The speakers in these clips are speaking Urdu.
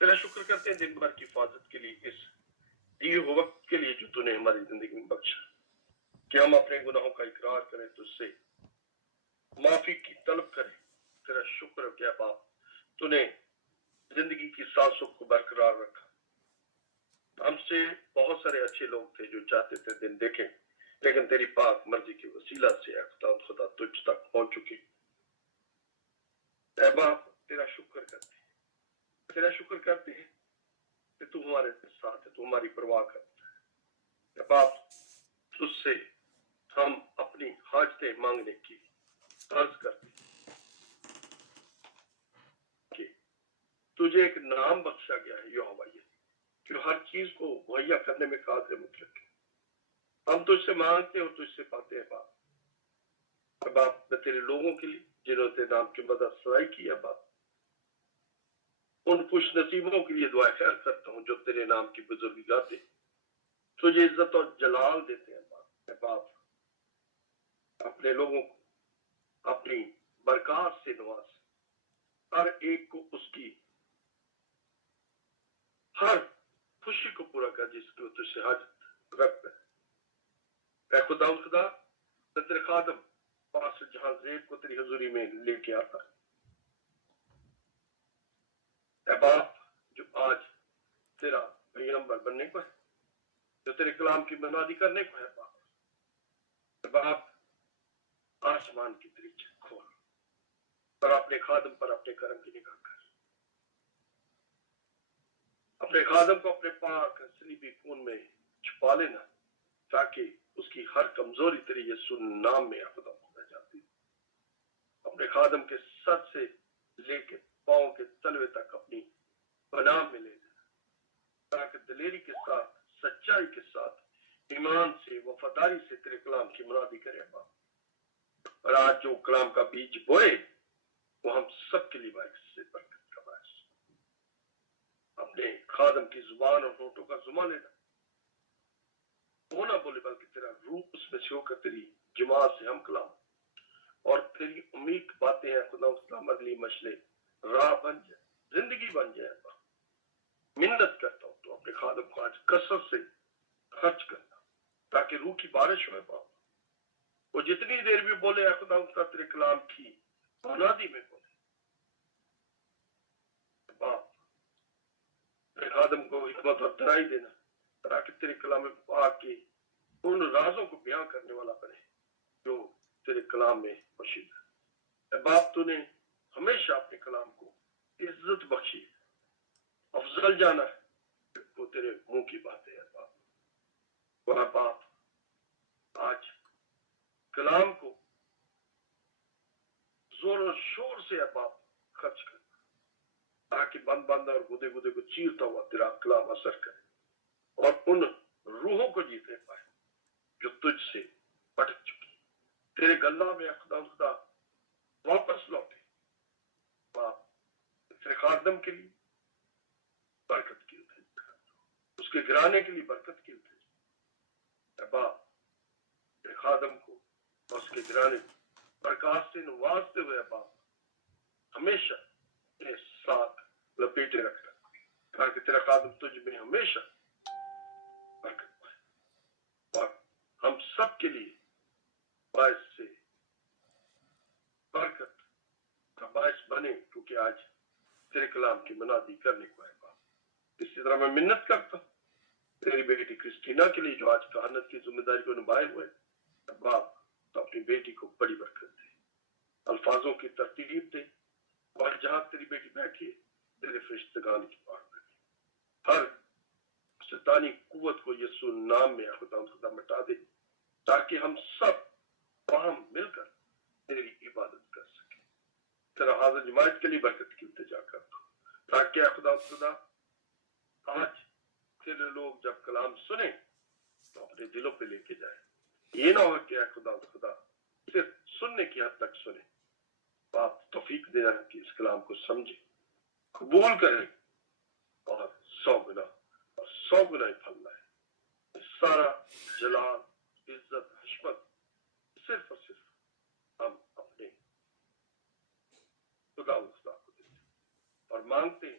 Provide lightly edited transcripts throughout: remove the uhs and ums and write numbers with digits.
تیرا شکر کرتے ہیں دن بھر کی حفاظت کے لیے، اس دیے ہوئے وقت کے لیے جو تو نے ہماری زندگی میں بخشا، کہ ہم اپنے گناہوں کا اقرار کریں، تجھ سے معافی کی طلب کریں۔ تیرا شکر ہے کہ باپ تو نے زندگی کی سانسوں کو برقرار رکھا۔ ہم سے بہت سارے اچھے لوگ تھے جو چاہتے تھے دن دیکھیں، لیکن تیری پاک مرضی کے وسیلہ سے اے خدا تجھ تک پہنچ چکے۔ اے باپ تیرا شکر کرتے ہیں، تیرا شکر کرتے ہیں کہ تو ہمارے ساتھ ہے، تو ہماری پرواہ کرتا ہے۔ اے باپ تجھ سے ہم اپنی حاجتیں مانگنے کی عرض کرتے ہیں کہ تجھے ایک نام بخشا گیا ہے یہوہ، جو ہر چیز کو مہیا کرنے میں قادر مطلق ہے۔ ہم تجھ سے مانگتے ہیں اور تجھ سے پاتے ہیں باپ۔ باپ میں تیرے لوگوں کے لیے جنہوں نے نام کی مدد سرائی کی ہے باپ، ان خوش نصیبوں کے لیے دعا خیر کرتا ہوں جو تیرے نام کی بزرگی گاتے تجھے عزت اور جلال دیتے ہیں باپ۔ اے باپ اپنے لوگوں کو اپنی برکات سے نواز، ہر ایک کو اس کی ہر خوشی کو پورا کر جس کی وہ تجھ سے حاجت رکھتا ہے۔ اے خدا میں تیرے خادم پاس جہاں زیب کو تیری حضوری میں لے کے آتا ہے۔ اے باپ جو آج تیرا پیغمبر بننے کو ہے، جو تیرے کلام کی منادی کرنے کو ہے باپ، اے باپ آسمان کی دریچے کھول اور اپنے خادم پر اپنے کرم کی نگاہ کر، اپنے خادم کو اپنے پاک صلیبی خون میں چھپا لینا، تاکہ اس کی ہر کمزوری تیری یسوع نام میں خدا ہونا جاتی۔ اپنے خادم کے سر سے لے کے پاؤں کے تلوے تک اپنی پناہ میں لے لینا، تاکہ دلیری کے ساتھ، سچائی کے ساتھ، ایمان سے، وفاداری سے تیرے کلام کی منادی کرے باپ۔ اور آج جو کلام کا بیج بوئے وہ ہم سب کے لیے باعث سے برکت کا باعث۔ اپنے خادم کی زبان اور ہونٹوں کا زما لینا، وہ نہ بولے بلکہ تیرا روح اس میں سے ہو کر تیری جماعت سے ہم کلام اور تیری امید کی باتیں ہیں خدا مدلی مشلے راہ بن جائے، زندگی بن جائے باپ۔ منت کرتا ہوں تو اپنے خادم کو آج کثرت سے خرچ کرنا، تاکہ روح کی بارش ہوئے باپ، وہ جتنی دیر بھی بولے اے خدا تیرے کلام کی منادی میں بولے باپ۔ تیرے خادم کو حکمت اور درائی دینا، تاکہ تیرے کلام پاک کے ان رازوں کو بیان کرنے والا بنے جو تیرے کلام میں مشید ہے۔ اے باپ تو نے ہمیشہ اپنے کلام کو عزت بخشی، افضل جانا ہے، وہ تیرے منہ کی باتیں ہے باپ۔ وہ باپ آج کلام کو زور و شور سے ہے باپ خرچ کرنا، تاکہ بند بند اور گدے گدے کو چیرتا ہوا تیرا کلام اثر کرے اور ان روحوں کو جیتے پائے جو تجھ سے بھٹک چکی، تیرے گلہ میں خدا واپس لوٹے باپ۔ تیرے خادم کے لیے برکت کی اس کے گرانے کے لیے برکت کی اے باپ، تیرے خادم کو اور اس کے گرانے برکات سے نوازتے ہوئے باپ ہمیشہ تیرے ساتھ لپیٹے رکھنا، تاکہ تیرا خادم تجھ میں ہمیشہ برکت پائے اور ہم سب کے لیے باعث سے برکت کا باعث بنے، کیونکہ آج تیرے کلام کی منادی کرنے کو ہے باپ۔ اسی طرح میں منت کرتا ہوں تیری بیٹی کرسٹینا کے لیے جو آج کہانت کی ذمہ داری کو نبھائے ہوئے باپ، تو اپنی بیٹی کو بڑی برکت دے، الفاظوں کی ترتیب دے، اور جہاں تیری بیٹی بیٹھی ہے تیرے فرشتگان کی بات کرے، ہر شیطانی قوت کو یسوع نام میں خدا مٹا دے، تاکہ ہم سب وہاں مل کر تیری عبادت کر سکیں۔ تیرا حاضر جماعت کے لیے برکت کی التجا کرتا ہوں، تاکہ خدا آج تیرے لوگ جب کلام سنیں تو اپنے دلوں پہ لے کے جائیں۔ یہ نہ ہو کہ خدا صرف سننے کی حد تک سنیں، باپ توفیق دینا کہ اس کلام کو سمجھے، قبول کریں اور 100 گنا اور 100 گنا پھل لائے۔ سارا جلال، عزت، حشمت صرف اور صرف ہم اپنے خدا کو دیتے اور مانگتے ہیں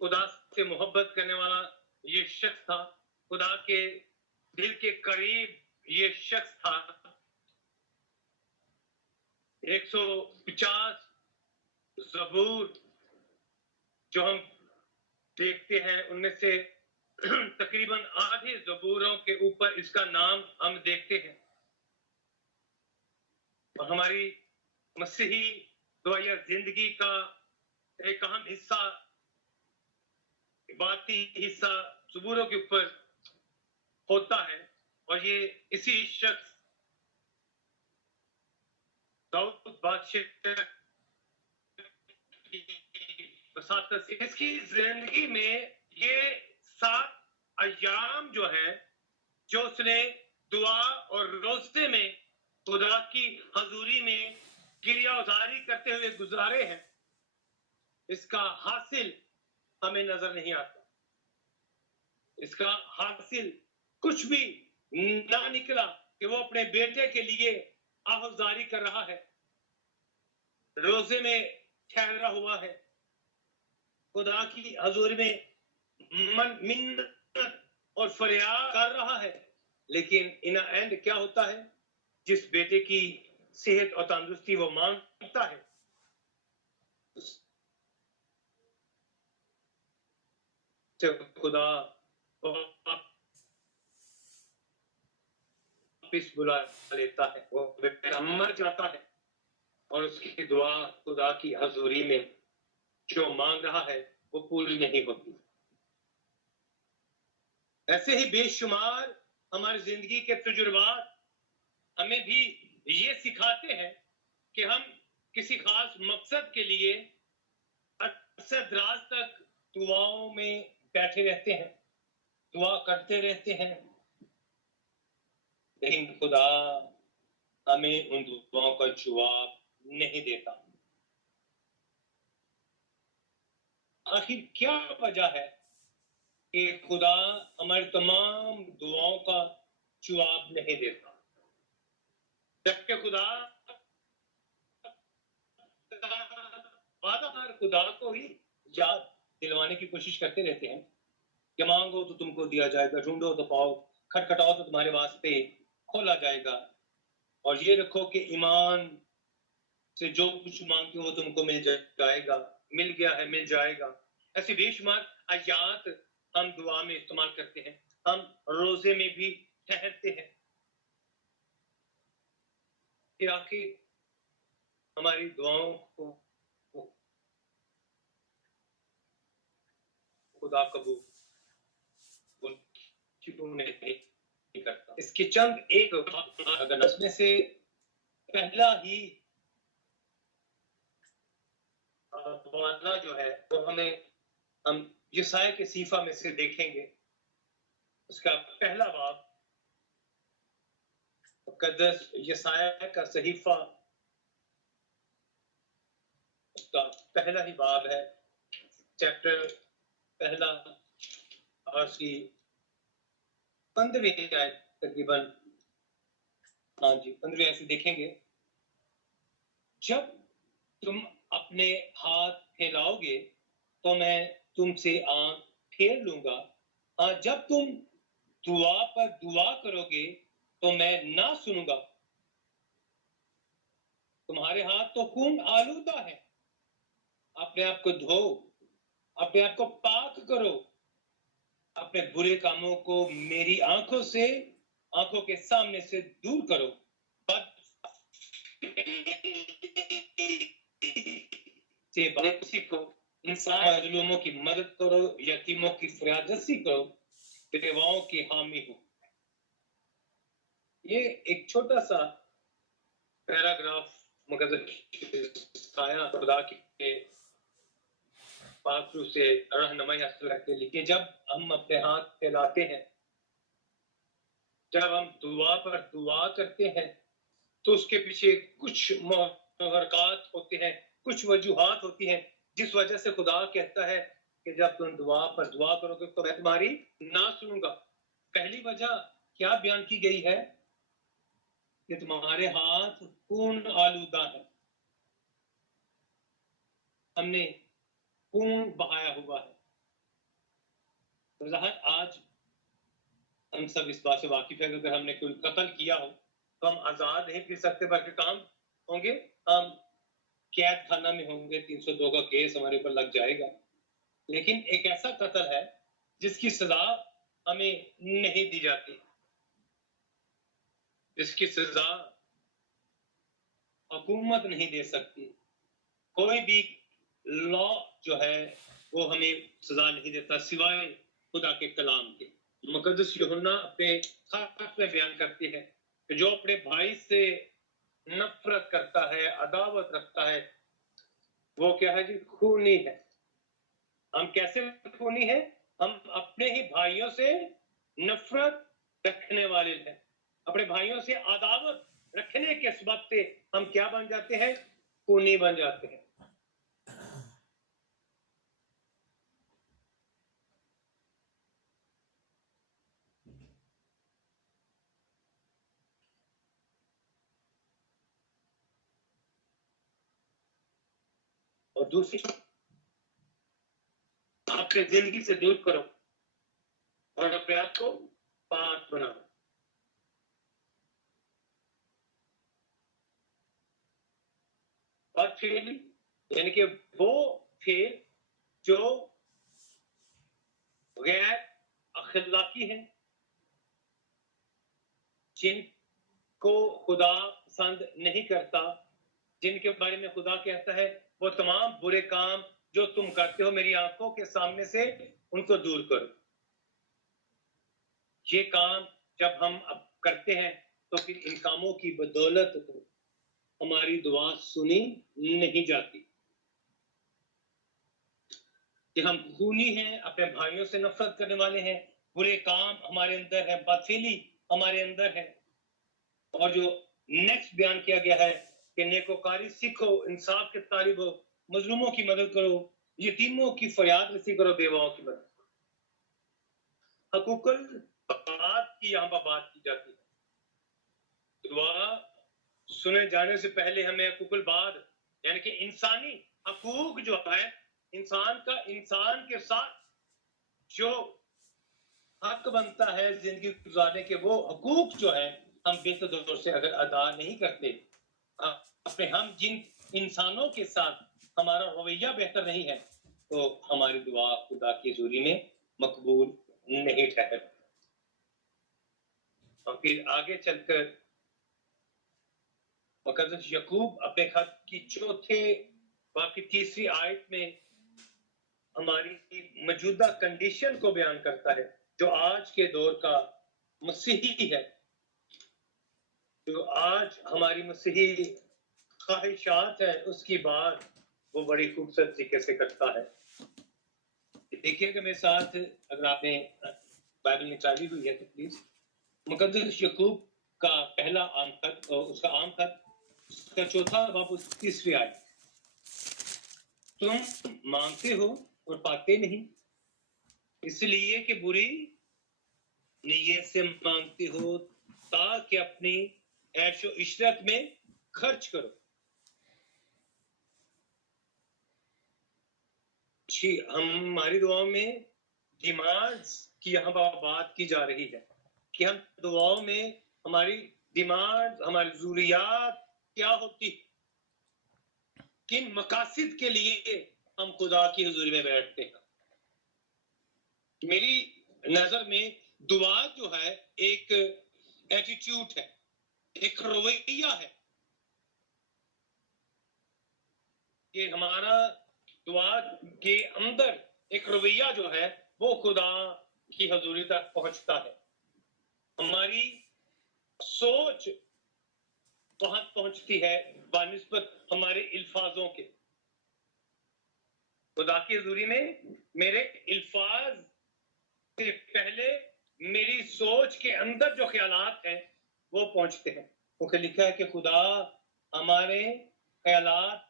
خدا سے محبت کرنے والا یہ شخص تھا, خدا کے دل کے قریب یہ شخص تھا. 150 زبور جو ہم دیکھتے ہیں ان میں سے تقریباً آدھے زبوروں کے اوپر اس کا نام ہم دیکھتے ہیں. اور ہماری مسیحی دعائیہ زندگی کا ایک اہم حصہ, عبادتی حصہ زبوروں کے اوپر ہوتا ہے. اور یہ اسی شخص داؤد بادشاہ کی وساطت سے اس کی زندگی میں یہ 7 ایام جو ہے جو اس نے دعا اور روزے میں خدا کی حضوری میں کریا ازاری کرتے ہوئے گزارے ہیں, اس کا حاصل ہمیں نظر نہیں آتا. اس کا حاصل کچھ بھی نہ نکلا کہ وہ اپنے بیٹے کے لیے آہوزاری کر رہا ہے, روزے میں ٹھہرا ہوا ہے, خدا کی حضور میں منت اور فریاد کر رہا ہے. لیکن ان اینڈ کیا ہوتا ہے؟ جس بیٹے کی صحت اور تندرستی وہ مانگتا ہے خدا واپس بلا لیتا ہے, وہ مر جاتا ہے اور اس کی دعا خدا کی حضوری میں جو مانگ رہا ہے وہ پوری نہیں ہوتی. ایسے ہی بے شمار ہماری زندگی کے تجربات ہمیں بھی یہ سکھاتے ہیں کہ ہم کسی خاص مقصد کے لیے عرصہ دراز تک دعاؤں میں بیٹھے رہتے ہیں, دعا کرتے رہتے ہیں, لیکن خدا ہمیں ان دعاؤں کا جواب نہیں دیتا. آخر کیا وجہ ہے کہ خدا ہماری تمام دعاؤں کا جواب نہیں دیتا, جبکہ خدا بار خدا کو ہی یاد دلوانے کی کوشش کرتے رہتے ہیں کہ مانگو تو تم کو دیا جائے گا, ڈھونڈو تو پاؤ, کھٹکھٹاؤ تو تمہارے واسطے کھولا جائے گا, اور یہ رکھو کہ ایمان سے جو کچھ مانگتے ہو وہ تم کو مل جائے گا, مل گیا ہے مل جائے گا. ایسی بے شمار آیات ہم دعا میں استعمال کرتے ہیں, ہم روزے میں بھی ٹھہرتے ہیں کہ آخر ہماری دعاؤں کو خدا قبول کیوں نہیں کرتا. اس کے چند ایک اگر اس میں سے پہلا ہی جو ہے وہ ہم یسایا کے صحیفہ میں سے دیکھیں گے. اس کا پہلا باب مقدس یسایا کا صحیفہ اس کا پہلا ہی باب ہے, چیپٹر پہلا, اور اس کی 15ویں آیت تقریباً, ہاں جی 15ویں آیت سے دیکھیں گے. جب تم اپنے ہاتھ پھیلاؤ گے تو میں تم سے آنکھ پھیر لوں گا, ہاں جب تم دعا پر دعا کرو گے تو میں نہ سنوں گا. تمہارے ہاتھ تو خون آلودہ ہے, اپنے آپ کو دھو, اپنے آپ کو پاک کرو, اپنے برے کاموں کو میری آنکھوں کے سامنے سے دور کرو. سیکھو, انسان مظلوموں کی مدد کرو, یتیموں کی فریاد رسی کرو, بیواؤں کی حامی ہو. یہ ایک چھوٹا سا پیراگراف مقدس خدا کے پاک روح سے رہنمائی حاصل کرتے, لیکن جب ہم اپنے ہاتھ پھیلاتے ہیں, جب ہم دعا پر دعا کرتے ہیں تو اس کے پیچھے کچھ محرکات ہوتے ہیں, کچھ وجوہات ہوتی ہیں جس وجہ سے خدا کہتا ہے کہ جب تم دعا پر دعا کرو گے تو میں تمہاری نہ سنوں گا. پہلی وجہ کیا بیان کی گئی ہے کہ تمہارے ہاتھ خون آلودہ ہے, ہم نے خون بہایا ہوا ہے. ظاہر آج ہم سب اس بات سے واقف ہے کہ اگر ہم نے کوئی قتل کیا ہو تو ہم آزاد نہیں پھر سکتے، بلکہ کام ہوں گے، ہم قید خانہ میں ہوں گے، 302 کا کیس ہمارے اوپر لگ جائے گا. لیکن ایک ایسا قتل ہے جس کی سزا ہمیں نہیں دی جاتی، جس کی سزا حکومت نہیں دے سکتی. کوئی بھی لا جو ہے وہ ہمیں سزا نہیں دیتا سوائے خدا کے کلام کے. مقدس یوحنا اپنے خط میں بیان کرتی ہے کہ جو اپنے بھائی سے نفرت کرتا ہے، عداوت رکھتا ہے، وہ کیا ہے جی؟ خونی ہے. ہم کیسے خونی ہیں؟ ہم اپنے ہی بھائیوں سے نفرت رکھنے والے ہیں. اپنے بھائیوں سے عداوت رکھنے کے سبب سے ہم کیا بن جاتے ہیں؟ خونی بن جاتے ہیں. اور دوسری اپنے زندگی سے دور کرو اور اپنے آپ کو پاک بناؤ. اور فیل یعنی کہ وہ فیل جو غیر اخلاقی ہیں، جن کو خدا پسند نہیں کرتا، جن کے بارے میں خدا کہتا ہے وہ تمام برے کام جو تم کرتے ہو میری آنکھوں کے سامنے سے ان کو دور کرو. یہ کام جب ہم اب کرتے ہیں تو پھر ان کاموں کی بدولت ہماری دعا سنی نہیں جاتی کہ ہم خونی ہیں، اپنے بھائیوں سے نفرت کرنے والے ہیں، برے کام ہمارے اندر ہے، بدفعلی ہمارے اندر ہے. اور جو نیکسٹ بیان کیا گیا ہے کہ نیکوکاری سیکھو، انصاف کے طالب ہو، مظلوموں کی مدد کرو، یتیموں کی فریاد رسی کرو، بیواؤں کی مدد کرو. حقوق البات کی یہاں پر بات کی جاتی ہے. دعا سنے جانے سے پہلے ہمیں حقوق البات یعنی کہ انسانی حقوق جو ہے، انسان کا انسان کے ساتھ جو حق بنتا ہے زندگی گزارنے کے، وہ حقوق جو ہے ہم بہتر دور سے اگر ادا نہیں کرتے، اپنے ہم جن انسانوں کے ساتھ ہمارا رویہ بہتر نہیں ہے، تو ہماری دعا خدا کی حضوری میں مقبول نہیں ٹھہر. اور پھر آگے چل کر مقدس یعقوب اپنے خط کی چوتھے باب کی تیسری آیت میں ہماری موجودہ کنڈیشن کو بیان کرتا ہے، جو آج کے دور کا مسیحی ہے، جو آج ہماری مسیحی خواہشات ہے، اس کی بات وہ بڑی خوبصورت طریقے سے کرتا ہے. دیکھیے کہ میرے ساتھ اگر آپ نے بائبل نکالی ہوئی ہے تو پلیز مقدس یعقوب کا پہلا عام خط، اس کا عام خط، اس کا چوتھا باب اس کی تیسری آیت. تم مانگتے ہو اور پاتے نہیں، اس لیے کہ بری نیت سے مانگتے ہو تاکہ اپنی عیش و عشرت میں خرچ کرو. ہماری دعاؤں میں ڈیمانڈز کی یہاں بات کی جا رہی ہے کہ ہم دعاؤں میں ہماری ڈیمانڈ، ہماری ضروریات کیا ہوتی، کن مقاصد کے لیے ہم خدا کی حضوری میں بیٹھتے ہیں. میری نظر میں دعا جو ہے ایک ایٹیٹیوڈ ہے، ایک رویہ ہے کہ ہمارا دعا کے اندر ایک رویہ جو ہے وہ خدا کی حضوری تک پہنچتا ہے. ہماری سوچ وہاں پہنچتی ہے بنسبت ہمارے الفاظوں کے. خدا کی حضوری میں میرے الفاظ سے پہلے میری سوچ کے اندر جو خیالات ہیں وہ پہنچتے ہیں. کیونکہ لکھا ہے کہ خدا ہمارے خیالات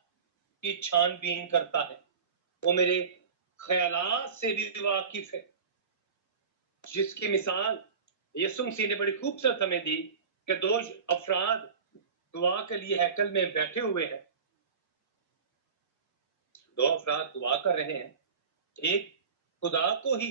کی چھان بین کرتا ہے، وہ میرے خیالات سے بھی واقف ہے، جس کی مثال یسوع مسیح نے بڑی خوبصورت ہمیں دی کہ دو افراد دعا کے لیے ہیکل میں بیٹھے ہوئے ہیں. دو افراد دعا کر رہے ہیں، ایک خدا کو ہی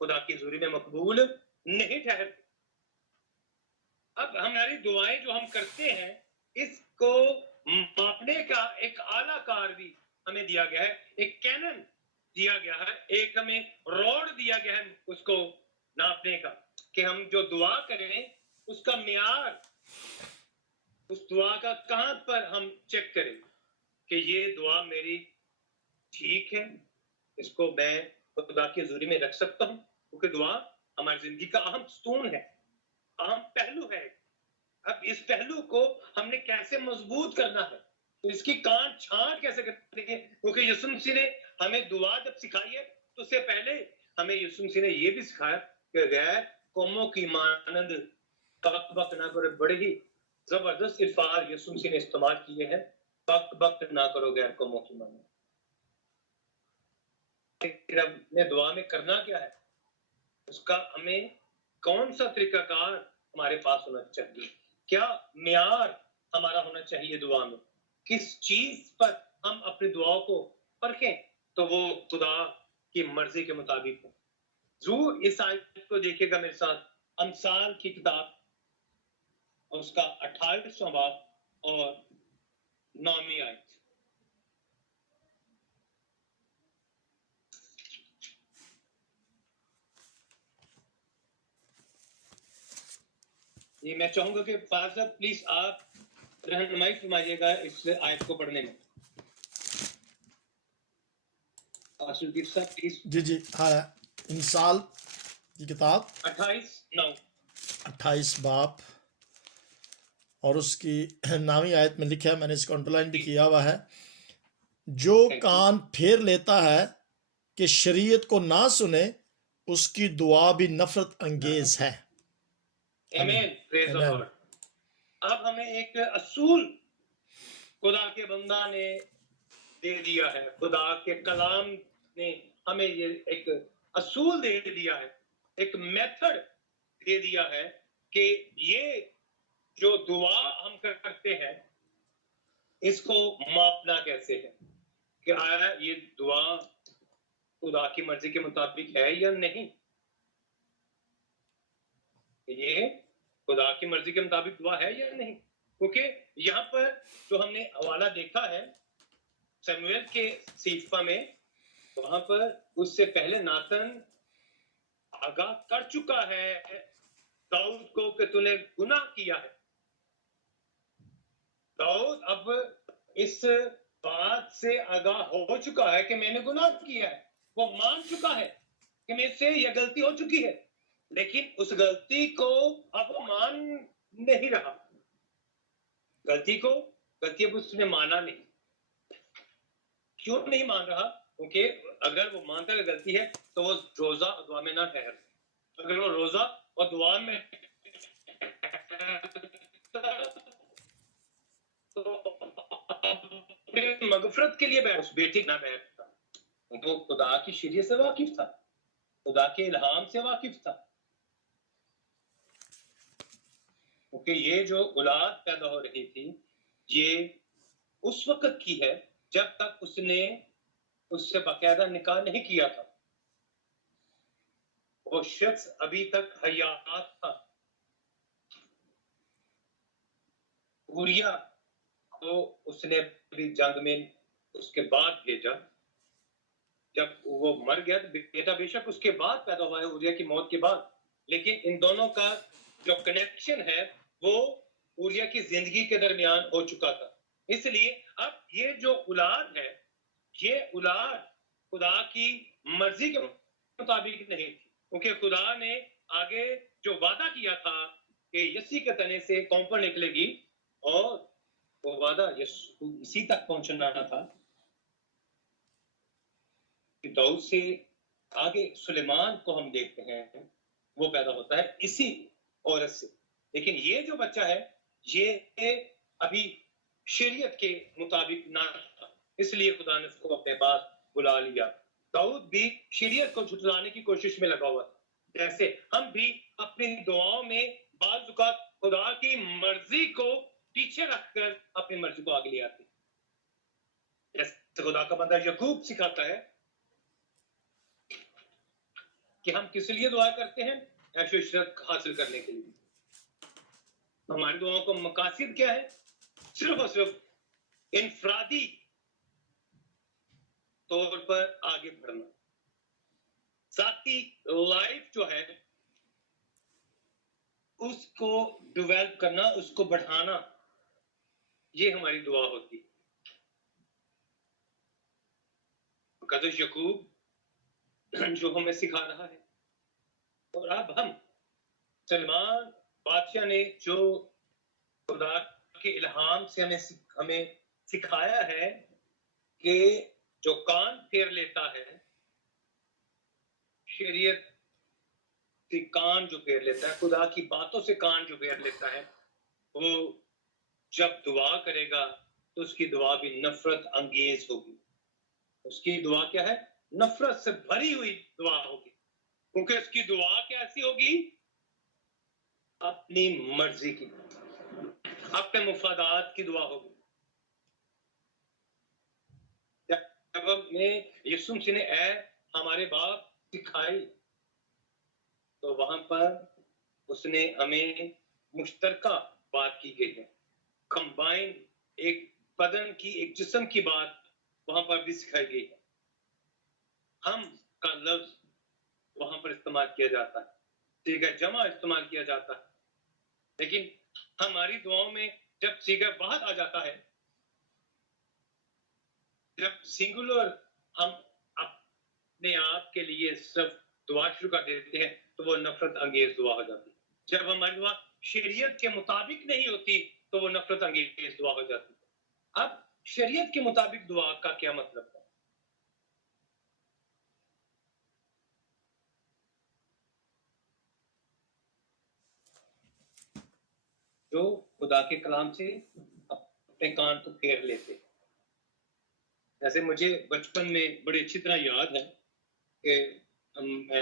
خدا کی حضوری میں مقبول نہیں ٹھہرتے. اب ہماری دعائیں جو ہم کرتے ہیں اس کو ماپنے کا ایک اعلیٰ کار بھی ہمیں دیا گیا ہے, ایک کینن دیا گیا ہے, ایک ہمیں روڈ دیا گیا ہے اس کو ناپنے کا, کہ ہم جو دعا کریں اس کا معیار, اس دعا کا کہاں پر ہم چیک کریں کہ یہ دعا میری ٹھیک ہے, اس کو میں خدا کی حضوری میں رکھ سکتا ہوں, کیونکہ دعا ہماری زندگی کا اہم ستون ہے, اہم پہلو ہے. اب اس پہلو کو ہم نے کیسے مضبوط کرنا ہے, تو اس کی کانٹ چھانٹ کیسے کرتے ہیں, کیونکہ یسوع مسیح نے ہمیں دعا جب سکھائی ہے تو اس سے پہلے ہمیں یسوع مسیح نے یہ بھی سکھایا کہ غیر قوموں کی مانند بک بک نہ کرو. بڑے ہی زبردست الفاظ یسوع مسیح نے استعمال کیے ہیں, بک بک نہ کرو غیر قوموں کی مانند. رب نے دعا میں کرنا کیا ہے, اس کا ہمیں کون سا طریقہ کار ہمارے پاس ہونا چاہیے, کیا معیار ہمارا ہونا چاہیے دعا میں, کس چیز پر ہم اپنی دعاؤں کو پرکھیں تو وہ خدا کی مرضی کے مطابق ہو. ضرور اس آیت کو دیکھے گا میرے ساتھ, امثال کی کتاب اور اس کا 28واں باب اور 9ویں آیت. یہ میں چاہوں گا کہ فاضل پلیز آپ رہنمائی فرمائیے گا اس آیت کو پڑھنے میں. جی ہاں, انسال کی کتاب 28 باب اور اس کی 9ویں آیت میں لکھا ہے, میں نے اس کو انڈرلائن بھی کیا ہوا ہے, جو کان پھیر لیتا ہے کہ شریعت کو نہ سنے اس کی دعا بھی نفرت انگیز ہے. آمین, پریز دی لارڈ. اب ہمیں ایک اصول خدا کے بندہ نے دے دیا ہے, خدا کے کلام نے ہمیں یہ ایک اصول دے دیا ہے, ایک میتھڈ دے دیا ہے کہ یہ جو دعا ہم کرتے ہیں اس کو ماپنا کیسے ہے, کہ آیا یہ دعا خدا کی مرضی کے مطابق ہے یا نہیں. یہ خدا کی مرضی کے مطابق دعا ہے یا نہیں, کیونکہ یہاں پر جو ہم نے حوالہ دیکھا ہے سمویل کے صحیفہ میں, وہاں پر اس سے پہلے ناتن آگاہ کر چکا ہے داؤد کو کہ تو نے گناہ کیا ہے. داؤد اب اس بات سے آگاہ ہو چکا ہے کہ میں نے گناہ کیا ہے, وہ مان چکا ہے کہ مجھ سے یہ غلطی ہو چکی ہے, لیکن اس غلطی کو اب وہ مان نہیں رہا. غلطی اب اس نے مانا نہیں. کیوں نہیں مان رہا, کیونکہ اگر وہ مانتا ہے غلطی ہے تو وہ روزہ اور دعا میں نہ ٹھہر. اگر وہ روزہ اور دعا میں مغفرت کے لیے اس بیٹی نہ بیٹھتا, وہ خدا کی شریعت سے واقف تھا, خدا کے الہام سے واقف تھا. کیونکہ یہ جو اولاد پیدا ہو رہی تھی یہ اس وقت کی ہے جب تک اس نے اس سے باقاعدہ نکاح نہیں کیا تھا. وہ شخص ابھی تک حیات تھا. اوریا کو اس نے جنگ میں اس کے بعد بھیجا, جب وہ مر گیا تو بیٹا بے شک اس کے بعد پیدا ہوا ہے, اوریا کی موت کے بعد, لیکن ان دونوں کا جو کنیکشن ہے وہ اوریا کی زندگی کے درمیان ہو چکا تھا. اس لیے اب یہ جو اولاد ہے یہ اولاد خدا کی مرضی کے مطابق نہیں تھی, کیونکہ خدا نے آگے جو وعدہ کیا تھا کہ یسی کے تنے سے قوم پر نکلے گی, اور وہ وعدہ اسی تک پہنچنا تھا. داؤد سے آگے سلیمان کو ہم دیکھتے ہیں, وہ پیدا ہوتا ہے اسی عورت سے, لیکن یہ جو بچہ ہے یہ ابھی شریعت کے مطابق نہ تھا, اس لیے خدا نے اس کو اپنے پاس بلا لیا. داؤد بھی شریعت کو جھٹلانے کی کوشش میں لگا ہوا تھا, جیسے ہم بھی اپنی دعاؤں میں بعض اوقات خدا کی مرضی کو پیچھے رکھ کر اپنی مرضی کو آگے لے آتے. جیسے خدا کا بندہ یعقوب سکھاتا ہے کہ ہم کس لیے دعا کرتے ہیں؟ عیش و عشرت حاصل کرنے کے لیے. ہماری دعاؤں کا مقاصد کیا ہے؟ صرف اور صرف انفرادی طور پر آگے بڑھنا، ذاتی لائف جو ہے اس کو ڈیولپ کرنا، اس کو بڑھانا، یہ ہماری دعا ہوتی ہے. قدس یعقوب جو ہمیں سکھا رہا ہے، اور اب ہم سلمان بادشاہ نے جو خدا کے الہام سے ہمیں سکھایا ہے کہ جو کان پھیر لیتا ہے، شریعت سے کان جو پھیر لیتا ہے، خدا کی باتوں سے کان جو پھیر لیتا ہے، وہ جب دعا کرے گا تو اس کی دعا بھی نفرت انگیز ہوگی. اس کی دعا کیا ہے؟ نفرت سے بھری ہوئی دعا ہوگی، کیونکہ اس کی دعا کیسی ہوگی؟ اپنی مرضی کی، اپنے مفادات کی دعا ہوگی. جب ہم نے یسوع مسیح نے اے ہمارے باپ سکھائی، تو وہاں پر اس نے ہمیں مشترکہ بات کی گئی ہے، کمبائن، ایک بدن کی، ایک جسم کی بات وہاں پر بھی سکھائی گئی ہے. ہم کا لفظ وہاں پر استعمال کیا جاتا ہے، سیغہ جمع استعمال کیا جاتا ہے، لیکن ہماری دعاؤں میں جب سیغہ واحد آ جاتا ہے، جب سنگولر ہم اپنے آپ کے لیے صرف دعا شروع کر دیتے ہیں تو وہ نفرت انگیز دعا ہو جاتی ہے. جب ہماری دعا شریعت کے مطابق نہیں ہوتی تو وہ نفرت انگیز دعا ہو جاتی ہے. اب شریعت کے مطابق دعا کا کیا مطلب ہے؟ جو خدا کے کلام سے اپنے کان کو پھیر لیتے. جیسے مجھے بچپن میں بڑی اچھی طرح یاد ہے کہ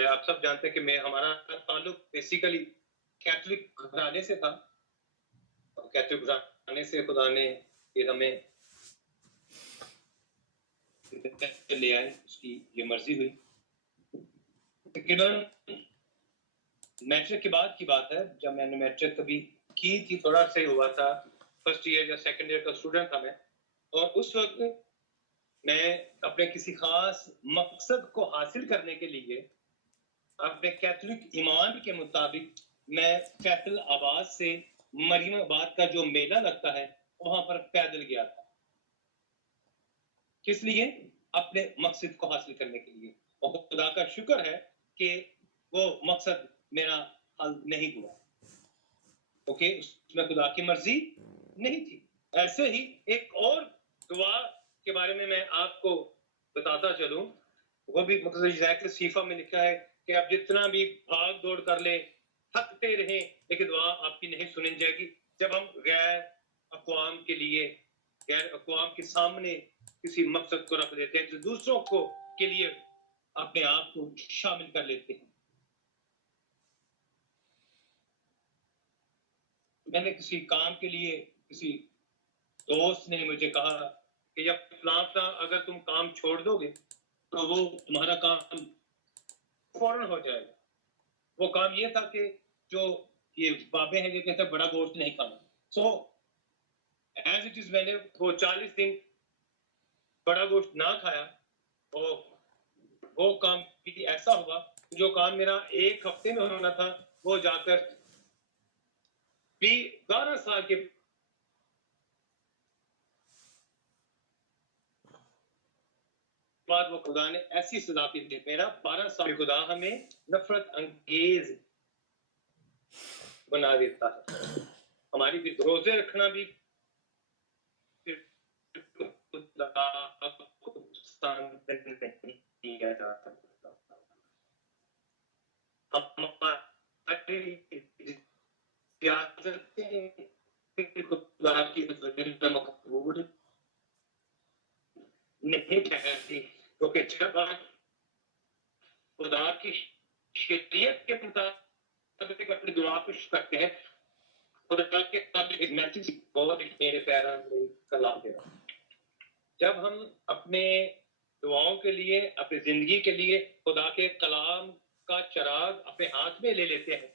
آپ سب جانتے ہیں کہ ہمارا تعلق بیسیکلی کیتھولک گھرانے سے تھا. کیتھولک گھرانے سے خدا نے پھر ہمیں لے آئے، اس کی یہ مرضی ہوئی. تقریباً میٹرک کے بعد کی بات ہے، جب میں نے میٹرک کبھی کی تھی، تھوڑا سے ہوا تھا، فرسٹ ایئر یا سیکنڈ ایئر کا اسٹوڈنٹ تھا میں، اور اس وقت میں اپنے کسی خاص مقصد کو حاصل کرنے کے لیے اپنے کیتھولک ایمان کے مطابق میں فیصل آباد سے مریم آباد کا جو میلہ لگتا ہے وہاں پر پیدل گیا تھا. کس لیے؟ اپنے مقصد کو حاصل کرنے کے لیے. اور خدا کا شکر ہے کہ وہ مقصد میرا حل نہیں ہوا، کیونکہ اس میں خدا کی مرضی نہیں تھی. ایسے ہی ایک اور دعا کے بارے میں آپ کو بتاتا چلوں، وہ بھی مقصد ذائقہ کے صحیفہ میں لکھا ہے کہ آپ جتنا بھی بھاگ دوڑ کر لیں، تھکتے رہیں، لیکن دعا آپ کی نہیں سنی جائے گی. جب ہم غیر اقوام کے لیے، غیر اقوام کے سامنے کسی مقصد کو رکھ دیتے ہیں تو دوسروں کو کے لیے اپنے آپ کو شامل کر لیتے ہیں. میں نے کسی کام کے لیے، کسی دوست نے مجھے کہا کہ جب فلاں اگر تم کام چھوڑ دو گے تو وہ تمہارا کام فوراً ہو جائے گا. وہ کام یہ تھا کہ جو یہ بابے ہیں یہ کہتے ہیں بڑا گوشت نہیں کھانا. سو ایز اٹ از میں نے وہ 40 دن بڑا گوشت نہ کھایا، اور وہ کام بھی ایسا ہوا جو کام میرا ایک ہفتے میں ہونا تھا وہ جا کر 12 سال کے بعد وہ خدا نے ایسی سزا دی. میرا 12 سال خدا ہمیں نفرت انگیز بنا دیتا ہے. ہماری بھی روزے رکھنا بھی مقبول نہیں ٹھہرتی، کیونکہ جب آپ خدا کی شریعت کے مطابق اپنی دعا کو کرتے ہیں، خدا کے ایک میسج بہت میرے پیارا کلام دے رہا. جب ہم اپنے دعاؤں کے لیے، اپنی زندگی کے لیے خدا کے کلام کا چراغ اپنے ہاتھ میں لے لیتے ہیں